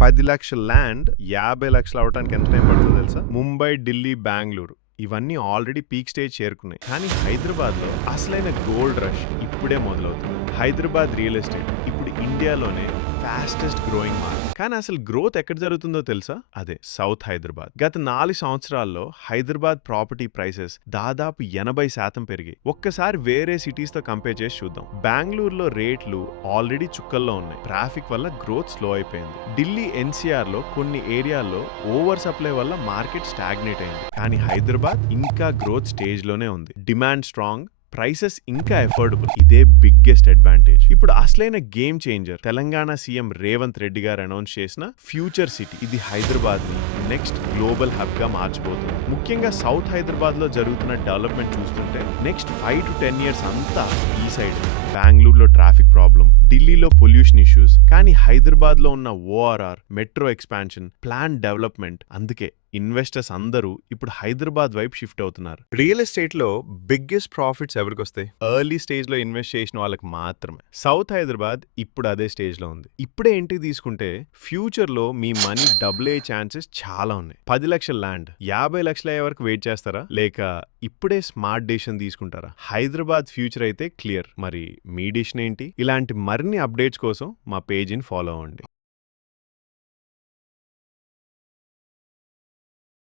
10 లక్షల ల్యాండ్ 50 లక్షలు అవడానికి ఎంత టైం పడుతుందో తెలుసా? ముంబై, ఢిల్లీ, బెంగళూరు ఇవన్నీ ఆల్రెడీ పీక్ స్టేజ్ చేరుకున్నాయి. కానీ హైదరాబాద్లో అసలైన గోల్డ్ రష్ ఇప్పుడే మొదలవుతుంది. హైదరాబాద్ రియల్ ఎస్టేట్ ఇప్పుడు ఇండియాలోనే ఫాస్టెస్ట్ గ్రోయింగ్ మార్కెట్. కానీ అసలు గ్రోత్ ఎక్కడ జరుగుతుందో తెలుసా? అదే సౌత్ హైదరాబాద్. గత 4 సంవత్సరాల్లో హైదరాబాద్ ప్రాపర్టీ ప్రైసెస్ దాదాపు 80% పెరిగాయి. ఒక్కసారి వేరే సిటీస్ తో కంపేర్ చేసి చూద్దాం. బెంగళూరులో రేట్లు ఆల్రెడీ చుక్కల్లో ఉన్నాయి. ట్రాఫిక్ వల్ల గ్రోత్ స్లో అయిపోయింది. ఢిల్లీ ఎన్సీఆర్ లో కొన్ని ఏరియాల్లో ఓవర్ సప్లై వల్ల మార్కెట్ స్టాగ్నేట్ అయింది. కానీ హైదరాబాద్ ఇంకా గ్రోత్ స్టేజ్ లోనే ఉంది. డిమాండ్ స్ట్రాంగ్, ప్రైసెస్ ఇంకా అఫోర్డబుల్. ఇదే బిగ్గెస్ట్ అడ్వాంటేజ్. ఇప్పుడు అసలైన game changer Telangana CM Revanth Reddy గారు అనౌన్స్ చేసిన ఫ్యూచర్ సిటీ. ఇది హైదరాబాద్ ని నెక్స్ట్ గ్లోబల్ హబ్ గా మార్చబోతుంది. ముఖ్యంగా సౌత్ హైదరాబాద్ లో జరుగుతున్న డెవలప్మెంట్ చూస్తుంటే నెక్స్ట్ 5 to 10 years అంతా ఈ సైడ్. బెంగళూరులో ట్రాఫిక్ ప్రాబ్లం, ఢిల్లీలో పొల్యూషన్ ఇష్యూస్, కానీ హైదరాబాద్ లో ఉన్న ORR, metro expansion, plan development. అందుకే ఇన్వెస్టర్స్ అందరూ ఇప్పుడు హైదరాబాద్ వైపు షిఫ్ట్ అవుతున్నారు. రియల్ ఎస్టేట్ లో బిగ్గెస్ట్ ప్రాఫిట్స్ ఎవరికి వస్తాయి? ఎర్లీ స్టేజ్ లో ఇన్వెస్ట్ చేసిన వాళ్ళకి మాత్రమే. సౌత్ హైదరాబాద్ ఇప్పుడు అదే స్టేజ్ లో ఉంది. ఇప్పుడే ఎంట్రీ తీసుకుంటే ఫ్యూచర్ లో మీ మనీ డబుల్ అయ్యే ఛాన్సెస్ చాలా ఉన్నాయి. 10 లక్షల ల్యాండ్ 50 లక్షల అయ్యే వరకు వెయిట్ చేస్తారా, లేక ఇప్పుడే స్మార్ట్ డెసిషన్ తీసుకుంటారా? హైదరాబాద్ ఫ్యూచర్ అయితే క్లియర్. మరి మీ డెసిషన్ ఏంటి? ఇలాంటి మరిన్ని అప్డేట్స్ కోసం మా పేజీని ఫాలో అవ్వండి.